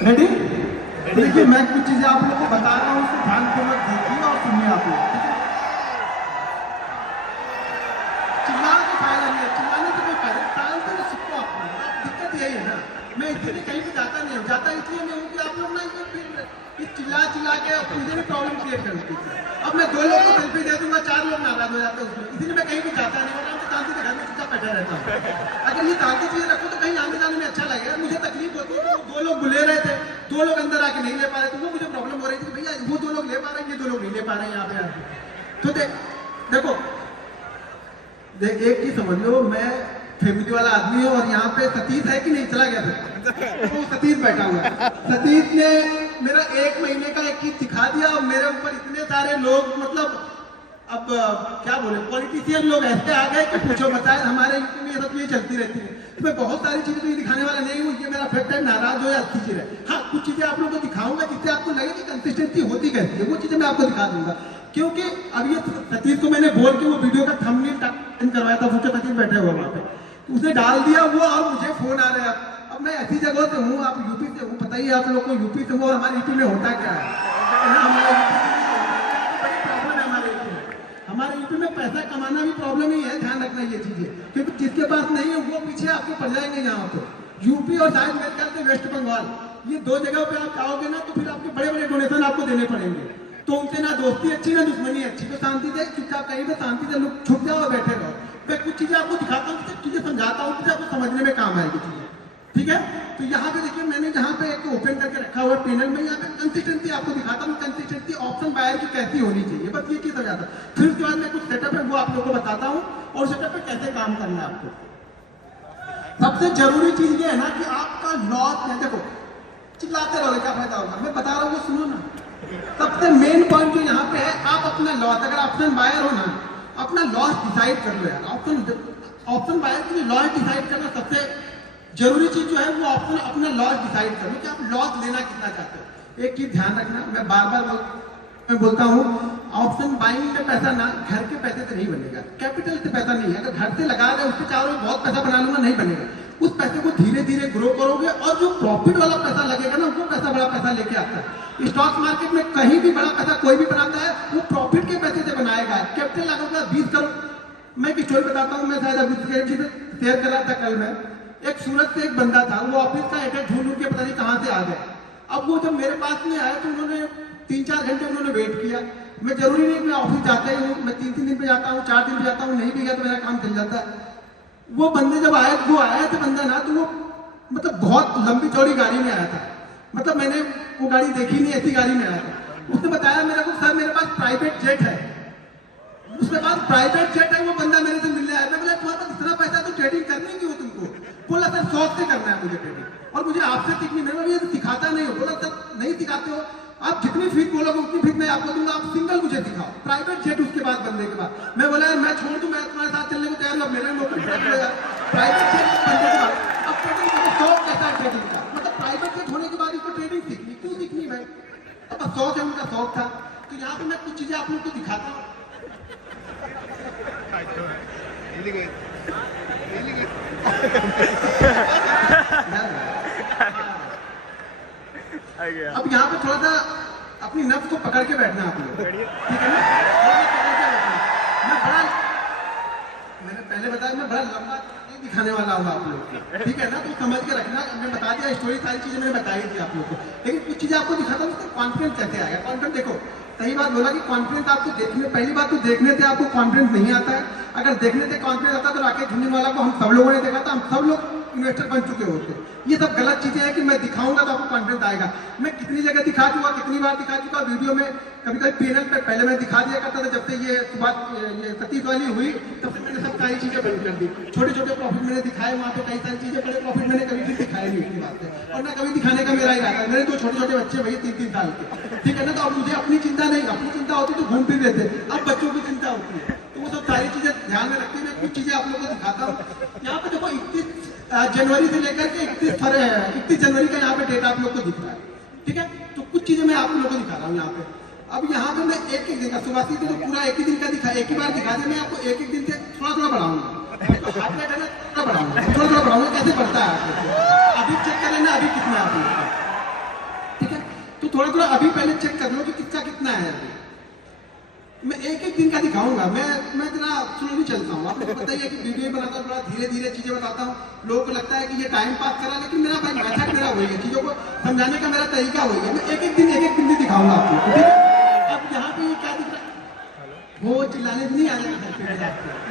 Ready? देखिए मैं कुछ चीजें आप लोगों को बता रहा हूँ, उसको ध्यानपूर्वक देखिए और सुनिए आप लोग, ठीक है? चिल्लाने का फायदा नहीं है, चिल्लाने से कोई फायदा नहीं, टाल तो सीखो आपको। दिक्कत यही है ना, मैं इसलिए कहीं भी जाता नहीं हूँ, जाता इसलिए नहीं हूँ कि आप लोग ना फिर चिल्ला के मुझे भी प्रॉब्लम क्रिएट कर देती है। अब मैं 2 लोग को सेल्फी दे दूंगा, 4 लोग नाराज हो जाते हैं उसमें, इसलिए मैं कहीं भी जाता नहीं हूँ, आराम से शांति से घर में चुपचाप बैठा रहता हूँ। अगर ये शांति चीजें रखो तो कहीं आने जाने में अच्छा लगेगा। मुझे तकलीफ होती है कि 2 लोग बुले रहे थे, 2 लोग अंदर आके नहीं ले पा रहे, तो वो मुझे प्रॉब्लम हो रही थी, भैया वो 2 लोग ले पा रहे हैं, ये 2 लोग नहीं ले पा रहे हैं यहाँ पे आके। तो देखो एक चीज समझ लो, मैं फैमिली वाला आदमी हूँ और यहाँ पे सतीश है कि नहीं, चला गया था तो सतीश बैठा हुआ है। सतीश ने मेरा 1 महीने का एक चीज दिखा दिया और मेरे ऊपर इतने सारे लोग, मतलब अब क्या बोले, पॉलिटिशियन लोग ऐसे आ गए कि पूछो मत। हमारे यूपी में ये सब चीजें चलती रहती है, तो मैं बहुत सारी चीजें तो ये दिखाने वाला नहीं हूँ, ये मेरा फैक्ट है, नाराज हो या अच्छी चीज है। हाँ, कुछ चीजें आप लोगों को दिखाऊंगा जिससे आपको लगे कि कंसिस्टेंसी होती कैसी है, वो चीजें मैं आपको दिखा दूंगा। क्योंकि अब ये सतीश को मैंने बोल के वो वीडियो का थंबनेल करवाया था, सोचा सतीश बैठे हुआ वहां पे, तो उसने डाल दिया वो, और मुझे फोन आ रहा है। अब मैं ऐसी जगह से हूँ, आप यूपी से हूँ, पता ही आप लोग को यूपी से वो हमारे यूपी में होता क्या है। हमारे यूपी में पैसा कमाना भी प्रॉब्लम ही है, ध्यान रखना ये चीजें, क्योंकि जिसके पास नहीं है वो पीछे आपके पड़ जाएंगे। यहाँ पे यूपी और शायद मेरे ख्याल से वेस्ट बंगाल, ये 2 जगह पे आप जाओगे ना तो फिर आपके बड़े बड़े डोनेशन आपको देने पड़ेंगे, तो उनसे ना दोस्ती अच्छी ना दुश्मनी अच्छी। तो शांति से चुपचाप कहीं पे शांति से लोग छुप जाओ और बैठे रहो। मैं कुछ चीजें आपको दिखाता हूँ, चीजें समझाता हूँ, चीजें आपको समझने में काम आएगी चीजें, ठीक है? तो यहाँ पे देखिए मैंने जहाँ पे एक ओपन करके रखा हुआ पैनल में, यहाँ पे कंसिस्टेंसी आपको दिखाता हूँ, कंसिस्टेंसी ऑप्शन बायर की कैसी होनी चाहिए, बस ये चीज हो जाता है। फिर उसके बाद मैं कुछ सेटअप है वो आप लोगों को बताता हूँ, और सेटअप पे कैसे काम करना है आपको। सबसे जरूरी चीज ये है ना कि आपका लॉस है। देखो चिल्लाते रहोगे क्या फायदा होगा, मैं बता रहा हूँ सुनो ना। सबसे मेन पॉइंट जो यहाँ पे है, आप अपना लॉस, अगर ऑप्शन बायर हो ना, अपना लॉस डिसाइड कर लो यार। ऑप्शन बायर के लिए लॉस डिसाइड करना सबसे जरूरी चीज जो है, वो ऑप्शन अपना लॉस डिसाइड कर लो कि आप लॉस लेना कितना चाहते हो। एक चीज ध्यान रखना, मैं बार बार बोलता हूँ, ऑप्शन बाइंग का पैसा ना घर के पैसे से नहीं बनेगा, कैपिटल से पैसा नहीं है। अगर घर से लगा रहे उससे चाहो बहुत पैसा बना लूंगा, नहीं बनेगा। उस पैसे को धीरे धीरे ग्रो करोगे, और जो प्रॉफिट वाला पैसा लगेगा ना, वो पैसा बड़ा पैसा लेके आता है। स्टॉक मार्केट में कहीं भी बड़ा पैसा कोई भी बनाता है, वो प्रॉफिट के पैसे से बनाएगा। कैपिटल लगाऊंगा 20 करोड़। मैं एक स्टोरी बताता हूँ, मैं शायद अभी शेयर कर रहा था कल में। एक सूरत से एक बंदा था, वो ऑफिस का एड्रेस ढूंढ के पता नहीं कहाँ से आ गया। अब वो जब मेरे पास में आया तो उन्होंने 3-4 घंटे उन्होंने वेट किया। मैं जरूरी नहीं मैं ऑफिस जाता ही हूँ, मैं 3-3 दिन पे जाता हूँ, 4 दिन पे जाता हूँ, नहीं भी गया तो मेरा काम चल जाता है। वो बंदे जब आए, वो आया था बंदा ना, तो वो मतलब बहुत लंबी चौड़ी गाड़ी में आया था। मतलब मैंने वो गाड़ी देखी नहीं, ऐसी गाड़ी में आया था। उसने बताया मेरे को, सर मेरे पास प्राइवेट जेट है। उसके पास प्राइवेट जेट है। वो बंदा मेरे से मिलने आया। मैं बोला तुम्हारे पास इतना पैसा तो ट्रेडिंग करनी क्यों तुमको? बोला सर शौक से करना है मुझे ट्रेडिंग, और मुझे आपसे सीखनी। मैंने बोला ये सिखाता नहीं हो। बोला सर नहीं सिखाते हो, आप जितनी फीस बोलोगे उतनी फीस मैं आपको दूंगा, आप सिंगल मुझे सिखाओ प्राइवेट जेट। उसके बाद बंदे के बाद मैं बोला मैं छोड़ दूं, मैं तुम्हारे साथ चलने को तैयार हूँ, मेरे नौकरी प्राइवेट जेट बंदे के बाद। अब ट्रेडिंग शौक कैसा है ट्रेडिंग का, मतलब प्राइवेट जेट होने के बाद इसको ट्रेडिंग सीखनी क्यों सीखनी भाई? अब शौक है, उनका शौक था। तो यहाँ पे मैं कुछ चीजें आप लोग को दिखाता हूँ। अब यहाँ पे थोड़ा सा अपनी नफ्स को पकड़ के बैठना आप लोग, ठीक है ना? मैं बड़ा, मैंने पहले बताया मैं बड़ा लंबा नहीं दिखाने वाला हूँ आप लोग को, ठीक है ना? तो समझ के रखना। मैं बता दिया स्टोरी, सारी चीजें मैंने बताई थी आप लोग को, लेकिन कुछ चीजें आपको दिखाता हूँ उसका कॉन्फिडेंस कैसे आएगा। कॉन्फिडेंस देखो, सही बात बोला कि कॉन्फिडेंस आपको देखने, पहली बात तो देखने से आपको कॉन्फिडेंस नहीं आता है। अगर देखने से कॉन्फिडेंस आता तो राकेश झुंझुनवाला को हम सब लोगों ने देखा था, हम सब लोग इन्वेस्टर बन चुके होते। ये सब गलत चीजें हैं कि मैं दिखाऊंगा तो आपको कॉन्फिडेंस आएगा। मैं कितनी जगह दिखा चुका, कितनी बार दिखा चुका वीडियो में, कभी कभी पैनल पे पहले मैं दिखा दिया करता था। जब से ये बात ये सतीश वाली हुई तब से मैंने सब सारी चीजें बंद कर दी। छोटे छोटे प्रॉफिट मैंने दिखाए वहाँ पे, कई सारी चीजें, बड़े प्रॉफिट मैंने कभी भी दिखाए नहीं उसकी बात है, और ना कभी दिखाने का मेरा इरादा। मेरे 2 छोटे छोटे बच्चे भैया 3-3 साल के, ठीक है ना? तो अब मुझे अपनी चिंता नहीं, अपनी चिंता होती तो घूम फिर लेते, अब बच्चों की चिंता होती है। तो वो सब सारी चीजें ध्यान में रखते हुए कुछ चीजें आप लोगों को दिखाता हूँ। यहाँ पे देखो 31 जनवरी से लेकर के 31 जनवरी का यहाँ पे डेट आप लोग को दिख रहा है, ठीक है? तो कुछ चीजें मैं आप लोगों को दिखा रहा हूँ यहाँ पे। अब यहाँ पे मैं एक दिन का, शुरुआती तो पूरा एक ही दिन का दिखा, एक ही बार दिखा दे। मैं आपको एक दिन से थोड़ा थोड़ा बढ़ाऊंगा, हाथ रेट है ना, थोड़ा बढ़ाऊंगा, कैसे बढ़ता है आपको अभी चेक कर लेना। अभी कितना है थोड़ा थोड़ा अभी पहले चेक कर लो कि किसका कितना है अभी। मैं एक एक दिन का दिखाऊंगा। मैं इतना स्लोली चलता हूँ, आपको पता ही है कि वीडियो बनाता हूँ, थोड़ा धीरे धीरे चीजें बताता हूँ। लोगों को लगता है कि ये टाइम पास करा, लेकिन मेरा भाई मेथड मेरा वही है, चीजों को समझाने का मेरा तरीका वही है। मैं एक एक दिन भी दिखाऊंगा आपको, ठीक है। अब यहाँ पे ये क्या दिख रहा है, वो चिल्लाने नहीं आ जाएगा,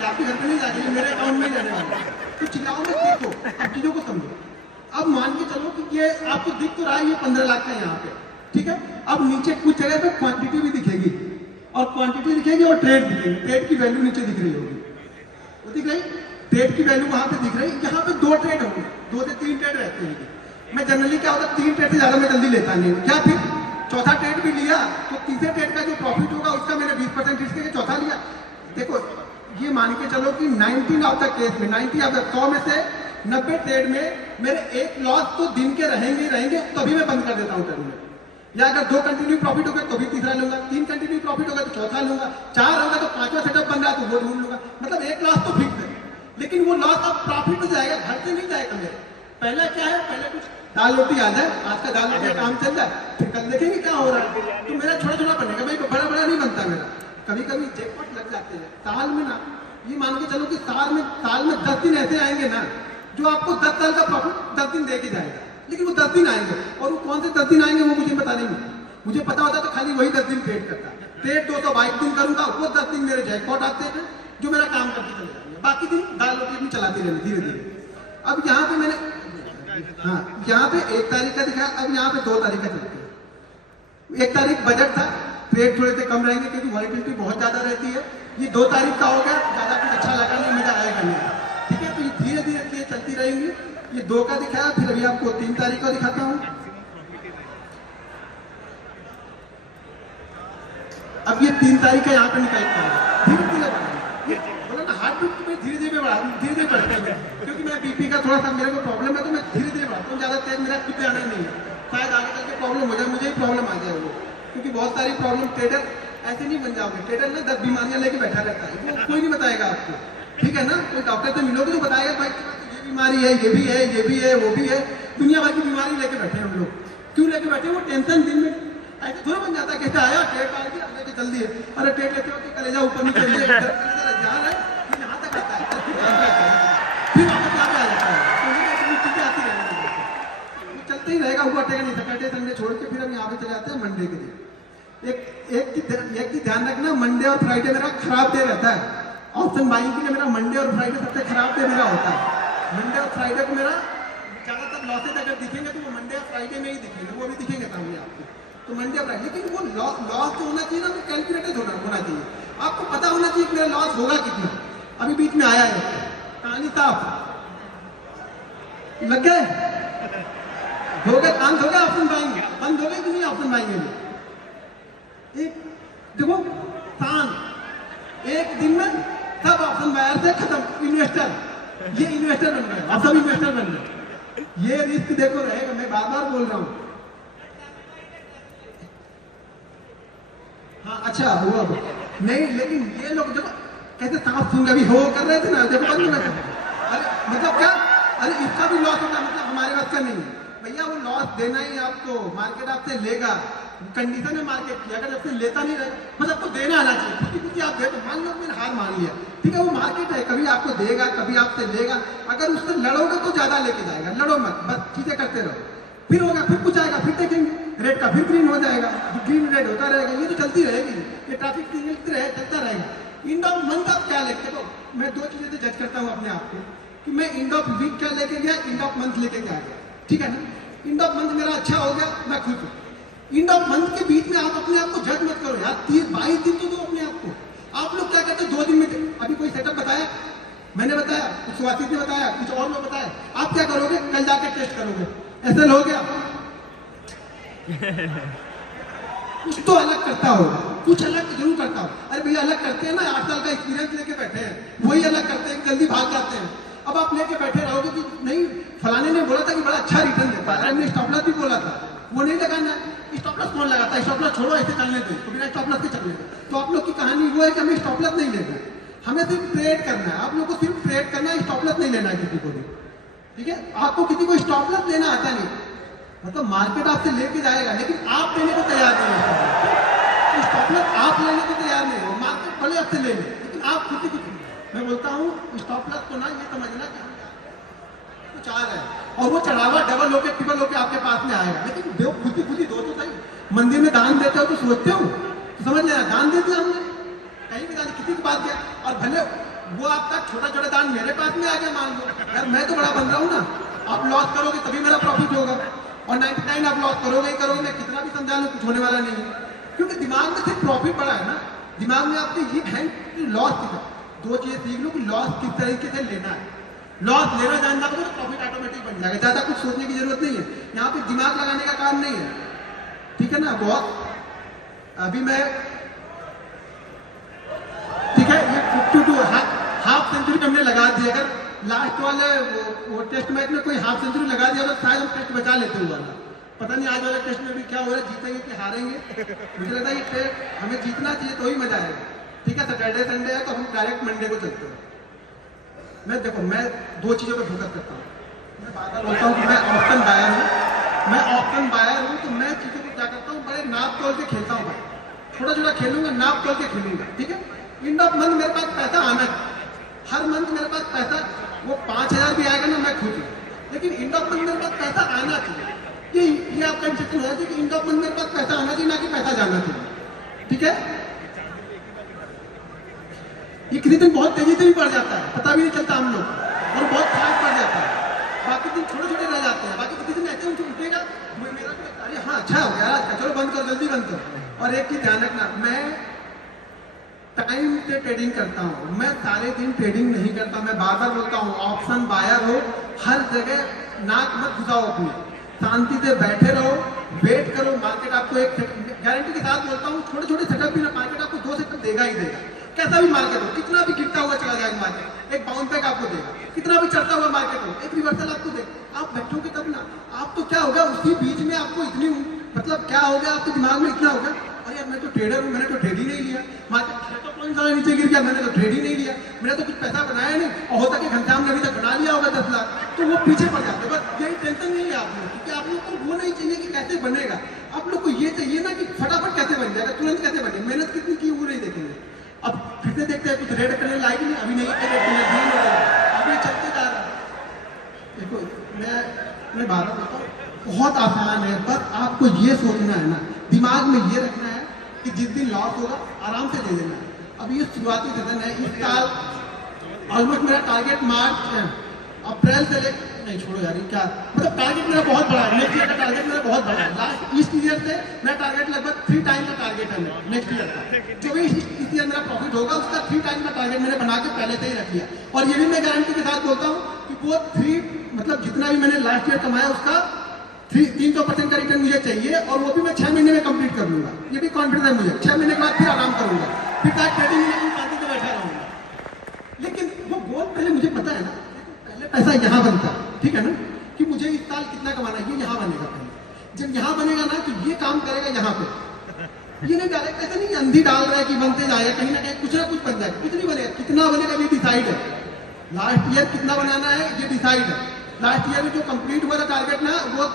आपके घर पे नहीं जा रही, मेरे अकाउंट में जाने वाला, तो चिल्लाओ मत, देखो अब चीजों को समझो। अब मान के चलो कि ये आपको दिख तो रहा है, ये 15 लाख का यहाँ पे, ठीक है। अब नीचे कुछ जगह पे क्वांटिटी भी दिखेगी, और क्वांटिटी दिखेगी और ट्रेड दिखेगी। ट्रेड की वैल्यू नीचे दिख रही होगी, वो दिख रही, ट्रेड की वैल्यू वहां पे दिख रही। यहाँ पे 2 ट्रेड होंगे, 2 से 3 ट्रेड रहते हैं। मैं जनरली क्या होता है, 3 ट्रेड से ज्यादा मैं जल्दी लेता नहीं हूँ। क्या फिर चौथा ट्रेड भी लिया तो तीसरे ट्रेड का जो प्रॉफिट होगा उसका मैंने 20% रिस्क के चौथा लिया। देखो ये मान के चलो कि 90 ऑफ द केस में, 90 ऑफ द 100 में से 90 ट्रेड में मेरे एक लॉस तो दिन के रहेंगे, तभी मैं बंद कर देता हूँ ट्रेड में। या अगर 2 कंटिन्यू प्रॉफिट होगा तो भी तीसरा लूंगा, 3 कंटिन्यू प्रॉफिट होगा तो चौथा लूंगा, 4 होगा तो 5वां सेटअप बन रहा तो वो ढूंढ लूंगा। मतलब एक लॉस तो फिक्स है, लेकिन वो लॉस अब प्रॉफिट में जाएगा, घर से नहीं जाएगा मेरे। पहला क्या है, पहले कुछ दाल रोटी आ जाए, आज का दाल रोटी काम चल जाए, फिर कल देखेंगे क्या हो रहा है। तो मेरा छोटा छोटा बनेगा भाई, बड़ा बड़ा नहीं बनता मेरा। कभी कभी जैकपॉट लग जाते हैं साल में ना, ये मान के चलो कि साल में 10 दिन ऐसे आएंगे ना जो आपको 10 साल का प्रॉफिट 10 दिन दे के जाएगा। लेकिन वो 10 दिन आएंगे, और वो कौन से 10 दिन आएंगे वो मुझे पता नहीं। मुझे पता होता तो खाली वही 10 दिन ट्रेड करता। ट्रेड 222 दिन करूंगा, वो 10 दिन मेरे जैकपॉट आते हैं जो मेरा काम करके चले जाते हैं। बाकी दिन दाल रोटी अपनी चलाती रहनी धीरे धीरे। अब यहाँ पे मैंने, हाँ यहाँ पे 1 तारीख का दिखाया, अब यहाँ पे 2 तारीख का चलते हैं। 1 तारीख बजट था, ट्रेड थोड़े से कम रहेंगे क्योंकि वॉलिटिलिटी बहुत ज्यादा रहती है। ये 2 तारीख का हो गया, ज्यादा कुछ अच्छा लगा नहीं, मजा आएगा नहीं, ठीक है। तो ये धीरे धीरे चलती रहेंगी। ये 2 का दिखाया, फिर अभी आपको 3 तारीख का दिखाता हूँ। अब ये 3 तारीख का यहाँ पे निकलता है, धीरे धीरे बोला ना, हार्ट बीट में धीरे धीरे बढ़ते हैं, क्योंकि मैं बीपी का थोड़ा सा मेरे को प्रॉब्लम है, तो मैं धीरे धीरे बढ़ाता हूँ। ज्यादा तेज मेरा खुद आना नहीं है, शायद आगे चल के प्रॉब्लम हो जाए, मुझे ही प्रॉब्लम आ जाए वो, क्योंकि बहुत सारी प्रॉब्लम। ट्रेडर ऐसे नहीं बन जाओगे, ट्रेडर ना 10 बीमारियां लेके बैठा रहता है, वो कोई नहीं बताएगा आपको, ठीक है ना। कोई डॉक्टर से मिलोगे तो बताएगा भाई ये बीमारी है, ये भी है, ये भी है, वो भी है। दुनिया भर की बीमारी लेके बैठे हैं हम लोग। क्यों लेके बैठे हैं, वो टेंशन दिन में ऐसे थोड़ा बन जाता है। कहता आया ट्रेड डाल दिया, लेके चल दिए, अरे ट्रेड लेते हो कलेजा ऊपर नीचे जहाँ है फिर यहाँ तक आता है, फिर वापस यहाँ पे आ जाता है। तो चीजें आती रहेंगी, चलते ही रहेगा, हुआ टेगा नहीं। सैटरडे संडे छोड़ के फिर हम यहाँ पे चले जाते हैं मंडे के दिन। एक चीज ध्यान रखना, मंडे और फ्राइडे मेरा खराब डे रहता है। ऑप्शन बाइंग के लिए मेरा मंडे और फ्राइडे सबसे खराब डे मेरा होता है। मंडे और फ्राइडे को मेरा ज्यादातर लॉसेज अगर दिखेंगे तो वो मंडे और फ्राइडे में ही दिखेंगे, वो भी दिखेंगे सामने आपको। तो मंडे और फ्राइडे, लेकिन वो लॉस तो होना चाहिए ना, वो कैलकुलेटेड होना चाहिए। आपको पता होना चाहिए कि मेरा लॉस होगा कितना। अभी बीच में आया है कहानी साफ लग गए, हो गए कांत हो गया, ऑप्शन बाइंग बंद हो गई कि नहीं ऑप्शन बाइंग में। एक देखो शान एक दिन में सब ऑप्शन बायर से खत्म। इन्वेस्टर, ये इन्वेस्टर बन गए, आप सब इन्वेस्टर बन गए। ये रिस्क देखो रहेगा, मैं बार बार बोल रहा हूं। हाँ अच्छा हुआ नहीं, लेकिन ये लोग देखो कैसे सांप सूंघ अभी हो कर रहे थे ना, देखो बंद में। अरे मतलब क्या, अरे इसका भी लॉस होगा, मतलब हमारे पास का नहीं है भैया, वो लॉस देना ही आपको। मार्केट आपसे लेगा, कंडीशन है मार्केट की, अगर आपसे लेता नहीं रहे बस आपको देना आना चाहिए। क्योंकि आप देखो, मान लो मैंने हार मान लिया, ठीक है, वो मार्केट है, कभी आपको देगा कभी आपसे लेगा। अगर उससे लड़ोगे तो ज्यादा लेके जाएगा, लड़ो मत, बस चीजें करते रहो। फिर होगा, फिर कुछ आएगा, फिर देखेंगे रेड का, फिर ग्रीन हो जाएगा, ग्रीन रेड होता रहेगा। ये तो चलती रहेगी, ये ट्रैफिक सिग्नल चलता रहेगा। एंड ऑफ मंथ आप क्या लेते हो, मैं 2 चीजें से जज करता हूँ अपने आप को कि मैं एंड ऑफ वीक क्या लेके गया, एंड ऑफ मंथ लेके क्या गया, ठीक है ना। एंड ऑफ मंथ मेरा अच्छा हो गया, मैं खुश हूँ। एंड ऑफ मंथ के बीच में आप अपने आप को जज मत करो यार, 22 दिन तो दो अपने आप को। आप लोग क्या करते हैं 2 दिन में, अभी कोई सेटअप बताया, मैंने बताया, कुछ सुभाषित ने बताया, कुछ और लोग बताया, आप क्या करोगे, कल जाके टेस्ट करोगे, ऐसे हो गया। कुछ तो अलग करता हो, कुछ अलग जरूर करता हो। अरे भैया अलग करते हैं ना, 8 साल का एक्सपीरियंस लेके बैठे हैं, वही अलग करते हैं, जल्दी भाग जाते हैं। अब आप लेके बैठे रहोगे कि नहीं फलाने ने बोला था कि बड़ा अच्छा रिटर्न देता है, हमने स्टॉप लॉस भी बोला था, वो नहीं लगाना। स्टॉप लॉस कौन लगाता है, स्टॉप लॉस छोड़ो, ऐसे चलने दो, तो बिना स्टॉप लॉस के चलने दो। तो आप लोग की कहानी वो है कि हमें स्टॉप लॉस नहीं लेना है, हमें सिर्फ ट्रेड करना है। आप लोग को सिर्फ ट्रेड करना है, स्टॉप लॉस नहीं लेना है किसी को भी, ठीक है। आपको किसी को स्टॉप लॉस लेना आता नहीं, मतलब मार्केट आपसे लेके जाएगा, लेकिन आप देने को तैयार नहीं हो। स्टॉप लॉस आप लेने को तैयार नहीं हो, मार्केट भले आपसे ले ले, लेकिन आप खुद ही कुछ। मैं बोलता हूँ स्टॉप लॉस को ना ये समझना कि हम कुछ आ रहे हैं और वो चढ़ावा डबल होके ट्रिपल होके आपके पास में आएगा, लेकिन दो खुद ही दो तो सही। मंदिर में दान देते हो तो सोचते हो, तो समझ लेना दान दे दिया हमने, कहीं भी दान किसी की बात किया, और भले वो आपका छोटा छोटा दान मेरे पास में आ गया, मान लो यार मैं तो बड़ा बन रहा हूँ ना, आप लॉस करोगे तभी मेरा प्रॉफिट होगा, और 99 आप लॉस करोगे ही करोगे, मैं कितना भी समझा लूँ कुछ होने वाला नहीं है, क्योंकि दिमाग में सिर्फ प्रॉफिट पड़ा है ना, दिमाग में आपके ये है कि लॉस सीखा। दो चीजें सीख लो कि लॉस किस तरीके से लेना है, लॉस लेना जानना तो प्रॉफिट ऑटोमेटिक बन जाएगा, ज्यादा कुछ सोचने की जरूरत नहीं है, यहाँ पे दिमाग लगाने का काम नहीं है, ठीक है ना। बहुत अभी मैं ठीक है, ये 52 हाफ सेंचुरी हमने लगा दी, अगर लास्ट वाले वो टेस्ट मैच में कोई हाफ सेंचुरी लगा दिया तो शायद हम टेस्ट बचा लेते हुआ था। पता नहीं आज वाले टेस्ट में भी क्या हो रहा है, जीतेंगे कि हारेंगे, मुझे लगता है ये टेस्ट हमें जीतना चाहिए तो ही मजा आएगा। ठीक है, सैटरडे संडे है तो हम डायरेक्ट मंडे को चलते हैं। मैं देखो मैं दो चीज़ों पर फोकस करता हूँ, मैं बार बार बोलता हूँ कि मैं ऑप्शन बायर हूँ, तो मैं चीज़ों को क्या करता हूँ, बड़े नाप तोल के खेलता हूँ भाई, छोटा छोटा खेलूंगा, नाप तोल के खेलूंगा, ठीक है। एंड ऑफ मंथ मेरे पास पैसा आना है, हर मंथ मेरे पास पैसा, वो 5000 भी आएगा ना मैं खुश हूँ, लेकिन एंड ऑफ मंथ मेरे पास पैसा आना चाहिए। ये आपका इंस्ट्रक्शन है कि एंड ऑफ मंथ मेरे पास पैसा आना चाहिए, ना कि पैसा जाना चाहिए, ठीक है। ये किसी दिन बहुत तेजी से भी बढ़ जाता है, पता भी नहीं चलता हम लोग, और बहुत फास्ट बढ़ जाता है, बाकी दिन छोटे छोटे रह जाते हैं, बाकी किसी दिन ऐसे उठेगा मेरा अरे हाँ अच्छा हो गया, चलो बंद करो, जल्दी बंद करो। और एक चीज ध्यान रखना, मैं टाइम से ट्रेडिंग करता हूँ, मैं सारे दिन ट्रेडिंग नहीं करता, मैं बार बार बोलता हूँ ऑप्शन बायर हो, हर जगह नाक मत घुसाओ अपनी, शांति से बैठे रहो, वेट करो, मार्केट आपको एक गारंटी के साथ बोलता हूँ, छोटे छोटे सेटअप भी ना मार्केट आपको 2 सेटअप देगा ही देगा, कैसा भी मार्केट हो, कितना भी गिरता हुआ चला जाएगा मार्केट, एक बाउंस बैक आपको देगा, कितना भी चढ़ता हुआ मार्केट हो, एक रिवर्सल आपको देगा। आप बैठोगे तब ना, आप तो क्या होगा उसी बीच में आपको इतनी मतलब क्या हो गया आपके दिमाग में इतना होगा, अरे यार मैं तो ट्रेडर हूँ, मैंने तो ट्रेड ही नहीं लिया, मार्केट तो कौन सा नीचे गिर गया, मैंने तो ट्रेड ही नहीं लिया, मैंने तो कुछ पैसा बनाया नहीं, और होता कि घंटाम ने अभी तक बना लिया होगा 10 लाख, तो वो पीछे पड़ जाते। बस यही टेंशन नहीं है आप लोग, क्योंकि आप लोग को वो नहीं चाहिए कि कैसे बनेगा, आप लोग को ये चाहिए ना कि फटाफट कैसे बन जाएगा, तुरंत कैसे बने, मेहनत कितनी की वो नहीं देखेंगे। अब फिर से देखते हैं कुछ रेड करने लायक नहीं, अभी नहीं अभी चलते जा रहा है। देखो मैं बात करता हूँ, बहुत आसान है, बस आपको ये सोचना है ना, दिमाग में ये रखना है कि जिस दिन लॉस होगा आराम से ले लेना है। अब ये शुरुआती सीजन है, इस साल ऑलमोस्ट मेरा टारगेट मार्च अप्रैल से ले नहीं छोड़ो यार, क्या मतलब टारगेट मेरा बहुत बड़ा है, नेक्स्ट ईयर का टारगेट मेरा बहुत बड़ा है, लास्ट इस ईयर से मेरा टारगेट लगभग 3 टाइम का टारगेट है नेक्स्ट ईयर का, जो भी इस ईयर मेरा प्रॉफिट होगा उसका 3 टाइम का टारगेट मैंने बना के पहले से ही रख लिया, और ये भी मैं गारंटी के साथ बोलता हूँ कि वो 3 मतलब जितना भी मैंने लास्ट ईयर कमाया उसका 300% का रिटर्न मुझे चाहिए, और वो भी मैं 6 महीने में कंप्लीट कर लूंगा, ये भी कॉन्फिडेंस है मुझे, 6 महीने के बाद फिर आराम करूंगा, फिर शायद ट्रेडिंग में शांति से बैठा रहूंगा। लेकिन वो गोल पहले मुझे पता है ना, पहले पैसा यहाँ बनता है, ठीक है ना, कि मुझे इस साल कितना कमाना है, ये यहाँ बनेगा पहले, जब यहाँ बनेगा ना कि ये काम करेगा यहाँ पे, ये नहीं डायरेक्ट ऐसा नहीं अंधी डाल रहा है कि बनते जाएगा, कहीं ना कहीं कुछ ना कुछ बन जाएगा, कुछ नहीं बनेगा, कितना बनेगा ये डिसाइड है, लास्ट ईयर कितना बनाना है ये डिसाइड है। लास्ट ईयर में जो कंप्लीट हुआ था टारगेट ना, वो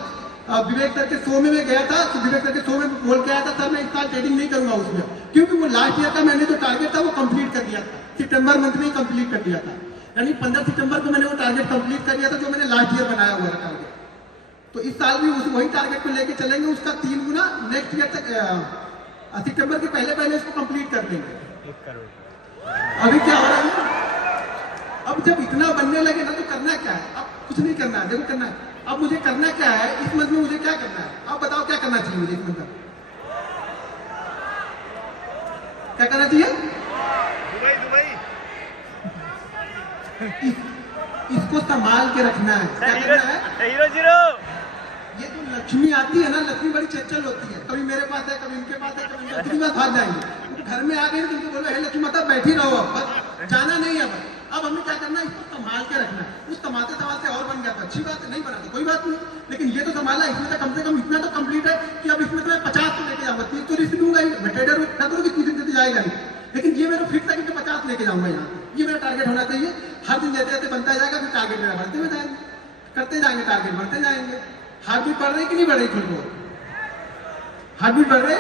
विवेक सर के शो में मैं गया था, तो विवेक सर के शो में बोल के आया था सर मैं इस साल ट्रेडिंग नहीं करूंगा उसमें, क्योंकि वो लास्ट ईयर का मैंने जो टारगेट था वो कंप्लीट कर दिया था, सितंबर मंथ में ही कंप्लीट कर दिया था, यानी 15 सितंबर को मैंने वो टारगेट कंप्लीट कर दिया था जो मैंने लास्ट ईयर बनाया हुआ था टारगेट। तो इस साल भी वही टारगेट को लेके चलेंगे, उसका 3 गुना नेक्स्ट ईयर तक सितंबर के पहले इसको कंप्लीट कर देंगे। अभी क्या हो रहा है, अब जब इतना बनने लगे ना तो करना क्या है, अब कुछ नहीं करना है, देखो करना है, अब मुझे करना क्या है इस मंथ में, मुझे क्या करना है, आप बताओ क्या करना चाहिए मुझे इस मंथ में, क्या करना चाहिए, दुबई इसको संभाल के रखना है, क्या करना है, हीरो ये तो लक्ष्मी आती है ना, लक्ष्मी बड़ी चंचल होती है, कभी मेरे पास है कभी इनके पास है, कभी इनके पास भाग जाएंगे, घर में आ गए तो उनको बोलो हे लक्ष्मी माता बैठी रहो, अब बस जाना नहीं है, अब हमें क्या करना है, इसको संभाल के रखना है। उस संभालते और बन गया था, अच्छी बात है, नहीं बना तो कोई बात नहीं, लेकिन ये तो संभाला, इसमें तो कम से कम इतना तो कंप्लीट है कि अब इसमें तो मैं 50 तो लेके जाऊंगा, 30 तो रिस्क लूंगा ही, मैं ट्रेडर हूँ, ना करो कि 30 दिन जाएगा नहीं, लेकिन ये मेरा फिक्स है कि 50 लेके जाऊंगा यहाँ, ये मेरा टारगेट होना चाहिए। हर दिन जैसे जैसे बनता जाएगा फिर टारगेट मेरा बढ़ते हुए जाएंगे, करते जाएंगे, टारगेट बढ़ते जाएंगे, हार्ट बीट बढ़ रही कि नहीं बढ़ रही? थोड़ी बहुत हार्ट बीट बढ़ रही।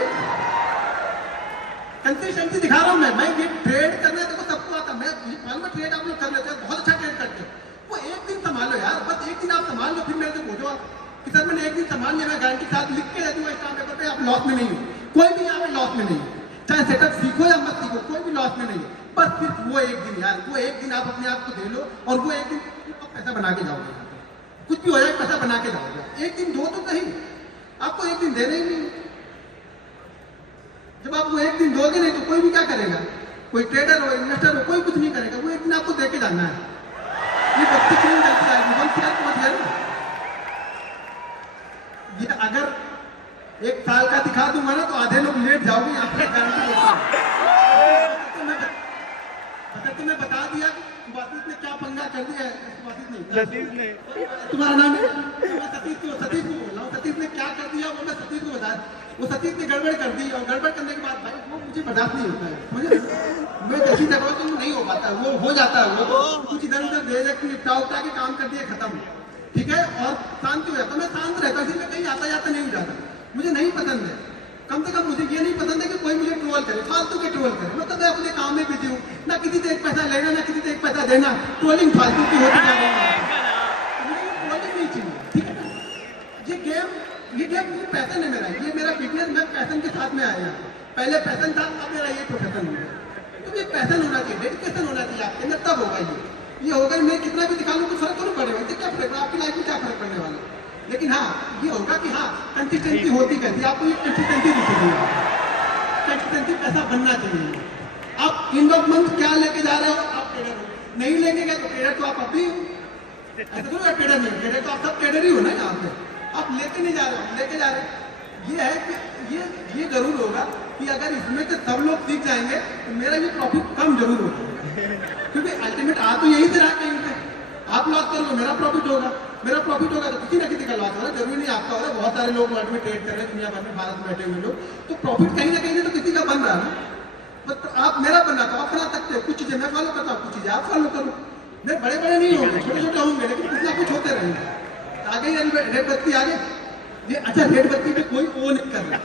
कंसिस्टेंसी दिखा रहा हूं मैं ये ट्रेड करना देखो सबको आता, मैं मालूम है ट्रेड आप लोग कर लेते हैं, बहुत अच्छा ट्रेड करते हो। वो एक दिन संभाल लो यार, बस एक दिन आप संभाल लो, फिर मेरे से पूछो आप कि सर मैंने एक दिन संभाल लिया, मैं गारंटी के साथ लिख के दे दूंगा स्टाम्प पेपर पे, आप लॉस में नहीं हो, कोई भी यहाँ पे लॉस में नहीं है, चाहे सेटअप सीखो या मत सीखो, कोई भी लॉस में नहीं है। बस सिर्फ वो एक दिन यार, वो एक दिन आप अपने आप को दे लो और वो एक दिन आप पैसा बना के जाओगे, कुछ भी हो जाए पैसा बना के जाओगे। एक दिन दो तो सही, आपको एक दिन देना ही नहीं। जब आप वो एक दिन दोगे नहीं तो कोई भी क्या करेगा, कोई ट्रेडर हो इन्वेस्टर हो कोई कुछ नहीं करेगा, वो एक दिन आपको दे के जाना है। ये बच्चे क्यों गलती आएगी ये अगर एक साल का दिखा दूंगा ना तो आधे लोग लेट जाओगे यहाँ पर, गारंटी देता हूं। तुम्हें बता दिया सुभाषिस ने क्या पंगा कर दिया है, सतीश ने तुम्हारा नाम है, मैं सतीश को बोल रहा हूँ, सतीश ने क्या कर दिया वो मैं सतीश को बताया, वो सतीश ने गड़बड़ कर दी और गड़बड़ करने के बाद भाई वो मुझे बर्दाश्त नहीं होता है, मुझे मैं जैसी जगह तो नहीं हो पाता, वो हो जाता है, वो कुछ इधर उधर दे दे निपटा उठा के काम कर दिए खत्म, ठीक है, और शांति हो जाता, मैं शांत रहता हूँ, इसलिए कहीं आता जाता नहीं हो जाता, मुझे नहीं पसंद है। कम से कम मुझे ये नहीं पसंद है कि कोई मुझे ट्रोल करे, फालतू के ट्रोल करे, मतलब मैं अपने काम में बिजी हूँ, ना किसी से एक पैसा लेना ना किसी से एक पैसा देना, ट्रोलिंग फालतू की होती जा रही है, मुझे ट्रोलिंग नहीं चाहिए, ठीक है ना। ये गेम मुझे पैसन है मेरा, ये मेरा बिजनेस, मैं पैसन के साथ में आया, पहले पैसन था अब मेरा ये प्रोफेशन हो गया, तो ये पैसन होना चाहिए, डेडिकेशन होना चाहिए आपके अंदर, तब होगा ये होगा। मैं कितना भी दिखा लूँ तो फर्क थोड़ा पड़ेगा, इससे क्या फर्क, आपकी लाइफ में क्या फर्क पड़ने वाला है, लेकिन हाँ ये होगा कि हाँ कंसिस्टेंसी होती कैसी, आपको ये कंसिस्टेंसी दिखेगी, कंसिस्टेंसी पैसा बनना चाहिए। आप इन मंथ क्या लेके जा रहे हो, आप ट्रेडर हो, नहीं लेके गए तो ट्रेडर तो आप अपनी हो, ऐसा तो ट्रेडर नहीं, ट्रेडर तो आप सब ट्रेडर ही हो ना यहाँ पे, आप लेके नहीं जा रहे हो, लेके जा रहे हैं। ये है कि ये जरूर होगा कि अगर इसमें से सब लोग सीख जाएंगे तो मेरा ये प्रॉफिट कम जरूर होगा, क्योंकि अल्टीमेट आ तो यही से रहा कहीं पे, आप लॉस करोगे मेरा प्रॉफिट होगा, मेरा प्रॉफिट होगा तो किसी ना किसी का लॉस होगा, जरूरी नहीं आपका होगा, बहुत सारे लोग वर्ल्ड में ट्रेड कर रहे हैं दुनिया भर में, भारत में बैठे हुए लोग, तो प्रॉफिट कहीं ना कहीं तो किसी का बन रहा है, बट आप मेरा बन रहा तो आप बना सकते हो, कुछ चीजें मैं फॉलो करता हूँ, कुछ चीजें आप फॉलो करो, मेरे बड़े बड़े नहीं होंगे, छोटे छोटे होंगे, लेकिन कुछ ना कुछ होते रहेंगे। आगे रेड बत्ती आगे ये, अच्छा रेड बत्ती पे कोई वो नहीं कर रहा,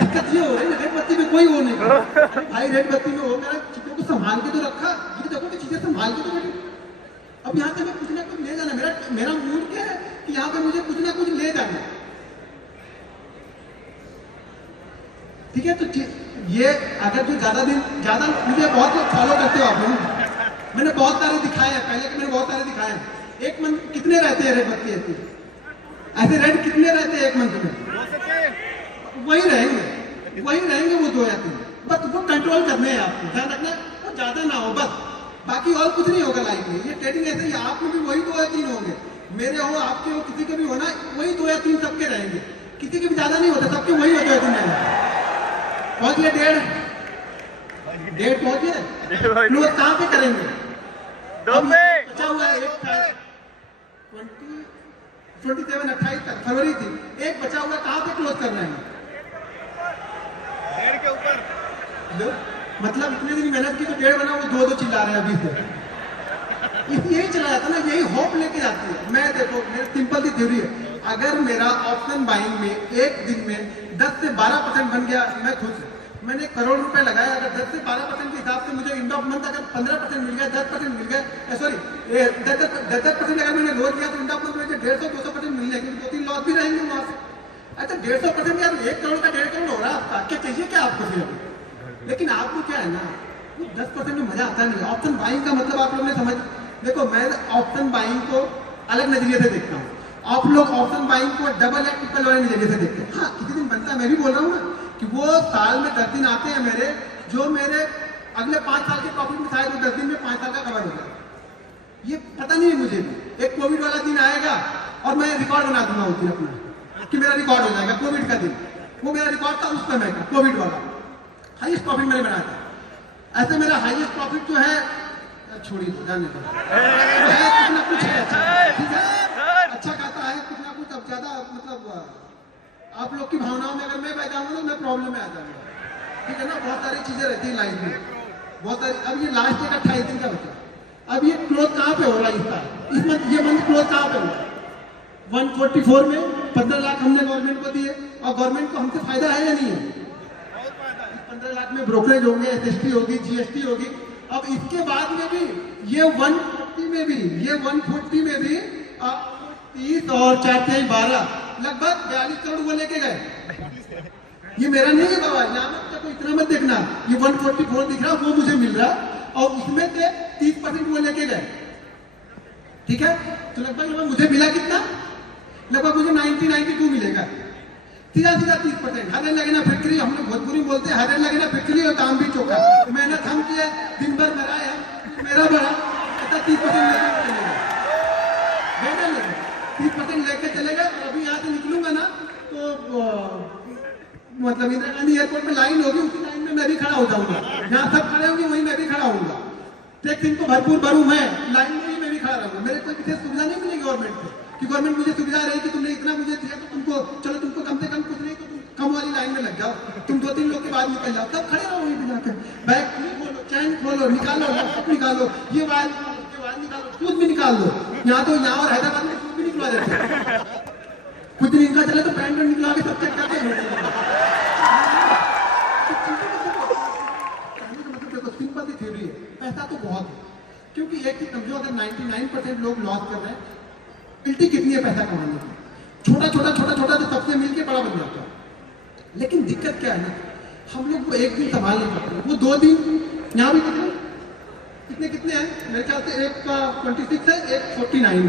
दिक्कत ये हो रही है रेड बत्ती पे कोई वो नहीं कर रहा, भाई रेड बत्ती में हो मेरा चीजों को संभाल के तो रखा, ये देखो कि चीजें संभाल के तो बैठी, अब यहाँ से मैं कुछ ना कुछ ले जाना, मेरा मूड क्या है कि यहाँ पे मुझे कुछ ना कुछ ले जाना, ठीक है। तो ये अगर जो ज्यादा मुझे बहुत लोग फॉलो करते हो आप लोग, मैंने बहुत सारे दिखाए हैं, पहले के मैंने बहुत सारे दिखाए हैं, एक मंथ कितने रहते हैं रेड बत्ती ऐसे रेड कितने रहते हैं एक मंथ में, वही रहेंगे वो 2 या 3, बस वो कंट्रोल करने हैं आपको, ध्यान रखना वो ज्यादा ना हो बस, बाकी और कुछ नहीं होगा लाइफ में। ये ट्रेडिंग ऐसे ही, आप में भी वही 2 या 3 होंगे, मेरे हो आपके हो किसी के भी होना, वही 2 या 3 सबके रहेंगे, किसी के भी ज्यादा नहीं होता, सबके वही होते हैं। पहुंच गए 1.5 पहुंच गए, लोग कहाँ पे करेंगे, बचा हुआ है 27-28 तक फरवरी थी, एक बचा हुआ कहाँ पे क्लोज कर रहे हैं, 1.5 के ऊपर, मतलब इतने दिन मेहनत की तो 1.5 बना, वो 2 चिल्ला रहे हैं अभी से, यही चला जाता ना, यही होप लेके जाती है। मैं देखो मेरी सिंपल सी थ्योरी है, अगर मेरा ऑप्शन बाइंग में एक दिन में 10 से 12% बन गया, मैं खुश, मैंने 1 करोड़ रुपए लगाया, अगर 10 से 12% के हिसाब से मुझे एंड ऑफ मंथ अगर 15% मिल गया, 10% मिल गया, सॉरी 10% अगर मैंने रोज किया तो एंड ऑफ मंथ मुझे 150-200% मिल जाएगी, 2-3 लॉस भी रहेंगे वहां से। अच्छा 150% यार 1 करोड़ का 1.5 करोड़ हो रहा है आपका, क्या चाहिए क्या आपको फिर, लेकिन आपको क्या है ना, 10% में मजा आता नहीं। ऑप्शन बाइंग का मतलब आप लोग ने समझ, देखो मैं ऑप्शन बाइंग को अलग नजरिए से देखता हूँ, आप लोग ऑप्शन बाइंग को डबल या ट्रिपल वाले नजरिए से देखते हैं। हाँ किसी दिन बनता है, मैं भी बोल रहा हूँ ना कि वो साल में 10 दिन आते हैं मेरे, जो मेरे अगले 5 साल के प्रॉफिट में शायद 10 दिन में 5 साल का कवर हो जाए, ये पता नहीं है मुझे भी। एक कोविड वाला दिन आएगा और मैं रिकॉर्ड बना दूंगा उस दिन अपना कि मेरा रिकॉर्ड हो जाएगा कोविड का दिन, वो मेरा रिकॉर्ड था उस समय का, कोविड वाला हाईएस्ट प्रॉफिट मैंने बनाया था। ऐसे मेरा हाईएस्ट प्रॉफिट जो है, छोड़िए जाने दो, कुछ ना कुछ है, ठीक है, अच्छा खाता है कुछ ना कुछ। अब ज्यादा मतलब आप लोग की भावनाओं में अगर मैं बह जाऊंगा ना मैं प्रॉब्लम में आ जाऊंगा, ठीक है ना। बहुत सारी चीजें रहती है लाइफ में, बहुत सारी। अब ये लास्ट एक 28 दिन का बचा, अब ये क्लोज कहाँ पे हो रहा है इसका, इस मंथ, ये मंथ क्लोज कहाँ पे हो रहा है 144 में 15 लाख हमने गवर्नमेंट को दिए और गवर्नमेंट को हमसे फायदा है या नहीं है? 15 लाख में ब्रोकरेज होंगे, एसएसटी होगी, जीएसटी होगी। अब इसके बाद में भी ये 140 में भी 30 और 4×12 लगभग 42 करोड़ वो लेके गए। ये मेरा नहीं है बाबा, यहाँ मत को इतना मत देखना, ये 144 दिख रहा वो मुझे मिल रहा और उसमें से 30% वो लेके गए। ठीक है, तो लगभग मुझे मिला कितना? लगभग मुझे 92 मिलेगा। सीधा 30%। हरे लगे ना फिटकरी, हम लोग भोजपुरी बोलते हैं, हरे लगे ना फिटकरी और काम भी चौका। मेहनत हम किए, दिन भर मराया, मेरा बड़ा ऐसा 30% लेके चलेगा, 30% लेके चलेगा। और अभी यहाँ से निकलूंगा ना तो मतलब इंदिरा गांधी एयरपोर्ट में लाइन होगी, उसी लाइन में मैं भी खड़ा हो जाऊंगा। जहाँ सब खड़े होंगे वहीं मैं भी खड़ा होऊंगा। टैक्स इनको भरपूर भरूं, मैं लाइन में ही मैं भी खड़ा रहूंगा। मेरे कोई विशेष सुविधा नहीं मिलेगी गवर्नमेंट से कि गवर्नमेंट मुझे सुविधा रही कि तुमने इतना मुझे दिया तो तुमको चलो तुमको कम से कम कुछ नहीं तो तुम कम वाली लाइन में लग जाओ, तुम 2-3 लोग के बाद निकल जाओ, तब खड़े रहो वहीं पे जाकर। बैग खोलो, चैन खोलो, निकालो, लैपटॉप निकालो, ये वायर निकालो, सूद भी निकाल दो। यहाँ तो यहाँ और हैदराबाद में सूद भी निकलवा देते हैं। कुछ दिन इनका चले तो पैंट निकला के सब चेक करते हैं। सिंपल सी थ्योरी है, पैसा तो बहुत है। क्योंकि एक चीज समझो, अगर 99% लोग लॉस कर रहे हैं, गिल्टी कितनी है पैसा कमाने की? छोटा छोटा तो सबसे मिलके बड़ा बन जाता है। लेकिन दिक्कत क्या है ना, हम लोग वो एक दिन संभाल नहीं पाते, वो 2 दिन। यहाँ भी कितने हैं मेरे ख्याल से, एक का 26 है, एक 49।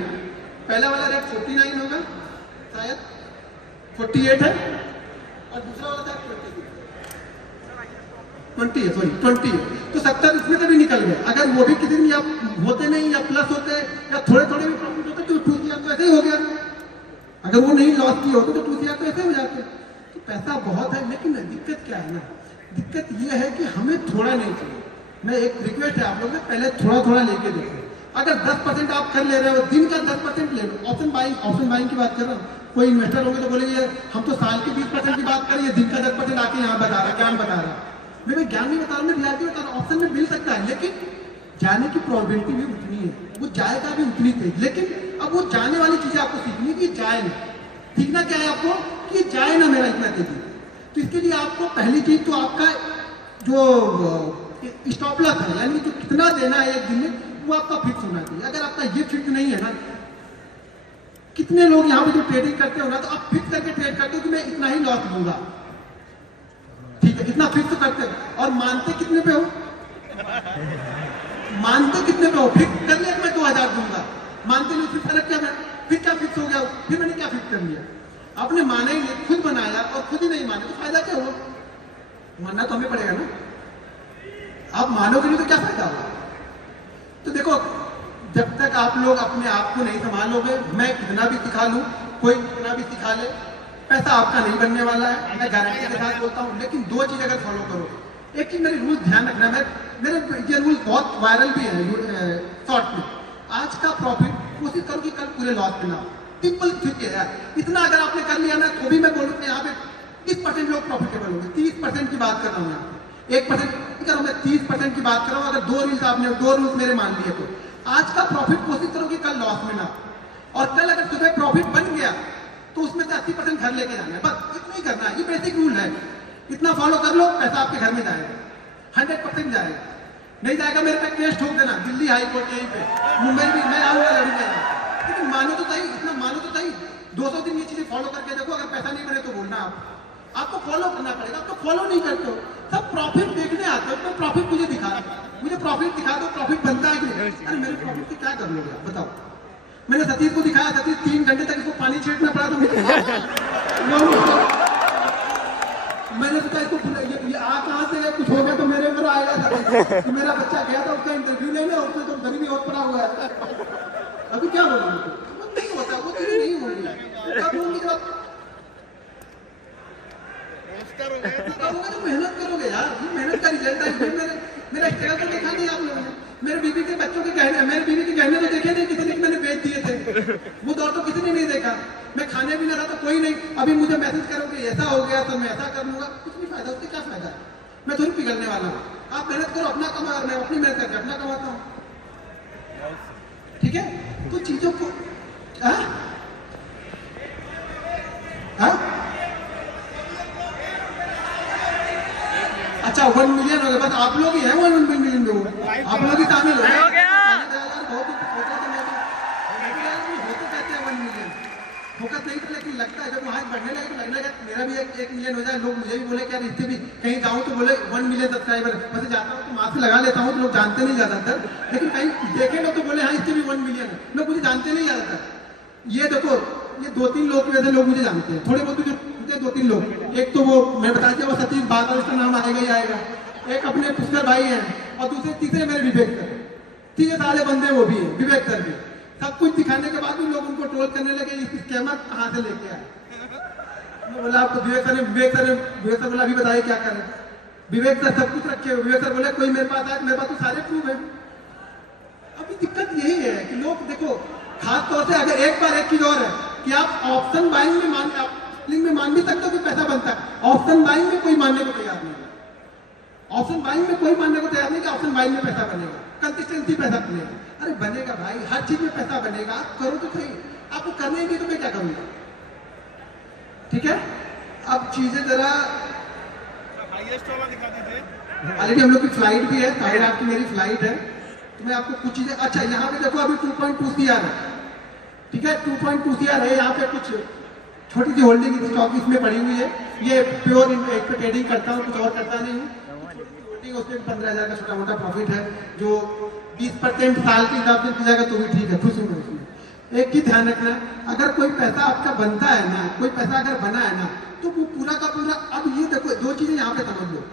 पहला वाला रेट 49 होगा शायद, 48 है और दूसरा वाला शायद 20 है, सॉरी 20 है। तो 70 इसमें से भी निकल गए। अगर वो भी किसी दिन या होते नहीं या प्लस होते या थोड़े थोड़े भी प्रॉफिट होते तो 2 CR तो ऐसे ही हो गया। अगर वो नहीं लॉस किए होते तो 2 CR तो ऐसे हो जाते। तो पैसा बहुत है, लेकिन दिक्कत क्या है ना, दिक्कत ये है कि हमें थोड़ा नहीं चाहिए। मैं एक रिक्वेस्ट है आप लोग से, पहले थोड़ा लेके देखो। अगर 10% आप कर ले रहे हो, दिन का 10% ले लो। ऑप्शन बाइंग की बात कर रहा हूँ। कोई इन्वेस्टर होंगे तो बोलेंगे हम तो साल के 20% की बात करें, दिन का 10% आके यहाँ बता रहा, ज्ञान बता रहा। मैं ज्ञान नहीं बता रहा, मैं रियलिटी बता रहा हूँ। ऑप्शन में मिल सकता है, लेकिन जाने की प्रोबेबिलिटी भी उतनी है, वो जाएगा भी उतनी तेज। लेकिन अब वो जाने वाली चीजें आपको सीखनी है कि जाए ना। सीखना क्या है आपको कि जाए ना मेरा इतना तेजी। तो इसके लिए आपको पहली चीज तो आपका जो स्टॉप लॉस है, यानी जो कितना देना है एक दिन में, वो आपका फिक्स होना चाहिए। अगर आपका ये फिक्स नहीं है ना, कितने लोग यहाँ पे जो ट्रेडिंग करते हो ना, तो आप फिक्स करके ट्रेड करते हो कि मैं इतना ही लॉस लूंगा, ठीक है, इतना फिक्स करते हो। और मानते कितने पे हो? मानते कितने पे हो? फिक्स कर लिया मैं 2000 दूंगा, मानते नहीं, फिर फर्क क्या? फिर क्या फिक्स हो गया? फिर मैंने क्या फिक्स कर लिया? आपने माना ही नहीं, खुद बनाया और खुद ही नहीं माने तो फायदा क्या हुआ? मानना तो हमें पड़ेगा ना। आप मानोगे नहीं तो क्या फायदा होगा? तो देखो, जब तक आप लोग अपने आप को नहीं संभालोगे, मैं कितना भी सिखा लूं, कोई कितना भी सिखा ले, पैसा आपका नहीं बनने वाला है, मैं गारंटी के साथ बोलता हूं। लेकिन 2 चीज अगर फॉलो करो, एक चीज मेरे रूल ध्यान रखना, मेरे ये रूल बहुत वायरल भी है शॉर्ट में। आज का प्रॉफिट कोशिश करो कि कल पूरे लॉस में ना। सिंपल ठीक है यार, इतना अगर आपने कर लिया ना, तो भी मैं बोलूँ यहाँ पे 30% लोग प्रॉफिटेबल होंगे। 30% की बात कर रहा हूँ यहाँ पे, 1% करो, मैं 30% की बात कर रहा हूँ। अगर 2 रील्स आपने 2 रूल्स मेरे मान लिए तो आज का प्रॉफिट कोशिश करो कि कल लॉस में ना। और कल अगर सुबह प्रॉफिट बन गया तो उसमें से 80% घर लेके जाना है, बस इतना ही करना है। ये बेसिक रूल है, इतना फॉलो कर लो, पैसा आपके घर में जाएगा, 100% जाएगा। नहीं जाएगा मेरे पे केस ठोक देना, दिल्ली हाई कोर्ट यहीं पे, मुंबई भी मैं आऊंगा, लड़ूंगा। लेकिन मानो तो सही, इतना मानो तो सही, 200 दिन ये चीजें फॉलो करके देखो। अगर पैसा नहीं बने तो बोलना, आपको फॉलो करना पड़ेगा। आप तो फॉलो नहीं करते हो, सब प्रॉफिट देखने आते हो। तो प्रॉफिट मुझे दिखा दो, मुझे प्रॉफिट दिखा दो, प्रॉफिट बनता है कि नहीं? अरे मेरे प्रॉफिट से क्या कर लोगे आप बताओ? मैंने सतीश को दिखाया, सतीश 3 घंटे तक इसको पानी छींटना पड़ा तो मैंने सोचा इसको ये आ कहाँ से गया, कुछ हो गया तो मेरे ऊपर आएगा। तो मेरा बच्चा गया था उसका इंटरव्यू लेने, उसमें तो गरीबी और पड़ा हुआ है। अभी क्या बोलूँ? नहीं होता, वो चीज नहीं होगी। कब होंगी? जब करोगे तो मेहनत करोगे यार, मेहनत का रिजल्ट है। मेरा स्ट्रगल तो देखा नहीं आप लोगों ने। मेरे बीवी के बच्चों के गहने, मेरे बीवी के गहने तो देखे नहीं, किसी ने मैंने बेच दिए थे। वो दौर तो किसी ने नहीं देखा। मैं खाने भी ना रहा तो कोई नहीं, अभी मुझे मैसेज करोगे ऐसा हो गया तो मैं ऐसा कर लूंगा, कुछ नहीं फायदा। उससे क्या फायदा है? मैं थोड़ी पिघलने वाला हूँ। आप मेहनत करो, अपना कमा, मैं अपनी मेहनत करके अपना कमाता हूँ, ठीक है? तो चीजों को अच्छा 1 मिलियन हो गया, बस आप लोग ही हैं 1 मिलियन में, वो आप लोग ही शामिल हो गए। होते कहते हैं 1 मिलियन, फोकस नहीं था, लेकिन लगता है जब वहाँ बढ़ने लगे तो लगने लगा मेरा भी 1 मिलियन हो जाए, लोग मुझे भी बोले कि यार इससे भी कहीं जाऊँ तो बोले 1 मिलियन सब्सक्राइबर, वैसे जाता हूँ तो माँ से लगा लेता हूँ तो लोग जानते नहीं ज़्यादातर, लेकिन कहीं देखे लोग तो बोले हाँ इससे भी 1 मिलियन है, लोग मुझे जानते नहीं ज़्यादातर। ये देखो ये 2-3 लोग की वजह से लोग मुझे जानते हैं, थोड़े बहुत जो 2-3 लोग, एक तो वो मैं बता दिया वो सतीश बादल, उसका नाम आएगा ही आएगा, एक अपने पुष्कर भाई हैं, और दूसरे तीसरे मेरे विवेक सर, 3 सारे बंदे वो भी हैं, विवेक सर भी। सब कुछ दिखाने के बाद भी लोग उनको ट्रोल करने लगे, इस स्कैमर कहाँ से लेके आए। मैं बोला आपको विवेक सर बोला अभी बताइए क्या करें। विवेक सर सब कुछ रखे हुए, विवेक सर बोले कोई मेरे पास आए, मेरे पास तो सारे प्रूफ है। अभी दिक्कत यही है कि लोग देखो, खास तौर से अगर एक बार एक चीज और है कि आप ऑप्शन बाइंग में मान भी सकते हो कि पैसा बनता है, ऑप्शन बाइंग में कोई मानने को तैयार नहीं है। ऑप्शन बाइंग में कोई मानने को तैयार नहीं कि ऑप्शन बाइंग में पैसा बनेगा, कंसिस्टेंसी पैसा बनेगा। अरे बनेगा भाई, हर चीज में पैसा बनेगा, आप करो तो सही, आपको करने ही नहीं तो मैं क्या करूंगा। ठीक है, अब चीजें जरा ऑलरेडी हम लोग की फ्लाइट भी है, साढ़े 8 की मेरी फ्लाइट है, तो मैं आपको कुछ चीजें, अच्छा यहाँ पे देखो अभी 2.2 CR है, ठीक है 2.2 CR है, यहाँ पे कुछ छोटी सी होल्डिंग स्टॉक इसमें पड़ी हुई है, ये प्योर एक पे ट्रेडिंग करता हूँ, कुछ और करता नहीं हूँ। होल्डिंग उसमें 15,000 का छोटा मोटा प्रॉफिट है, जो 20% साल के हिसाब से जाएगा तो भी ठीक है, खुश हूँ मैं उसमें। एक ही ध्यान रखना, अगर कोई पैसा आपका बनता है ना, कोई पैसा अगर बना है ना, तो वो पूरा का पूरा, अब ये देखो 2 चीजें यहाँ पे समझ लो।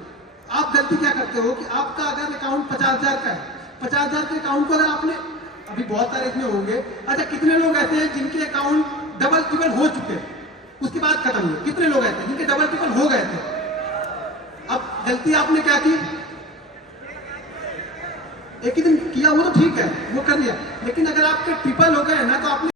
आप गलती क्या करते हो कि आपका अगर अकाउंट 50,000 का है, 50,000 के अकाउंट को अगर आपने, अभी बहुत सारे इसमें होंगे, अच्छा कितने लोग ऐसे हैं जिनके अकाउंट डबल ट्रिपल हो चुके हैं, उसके बाद खत्म हुए, कितने लोग ऐसे हैं जिनके डबल ट्रिपल हो गए थे। अब गलती आपने क्या की, एक ही दिन किया वो तो ठीक है, वो कर लिया, लेकिन अगर आपके ट्रिपल हो गए ना तो आपने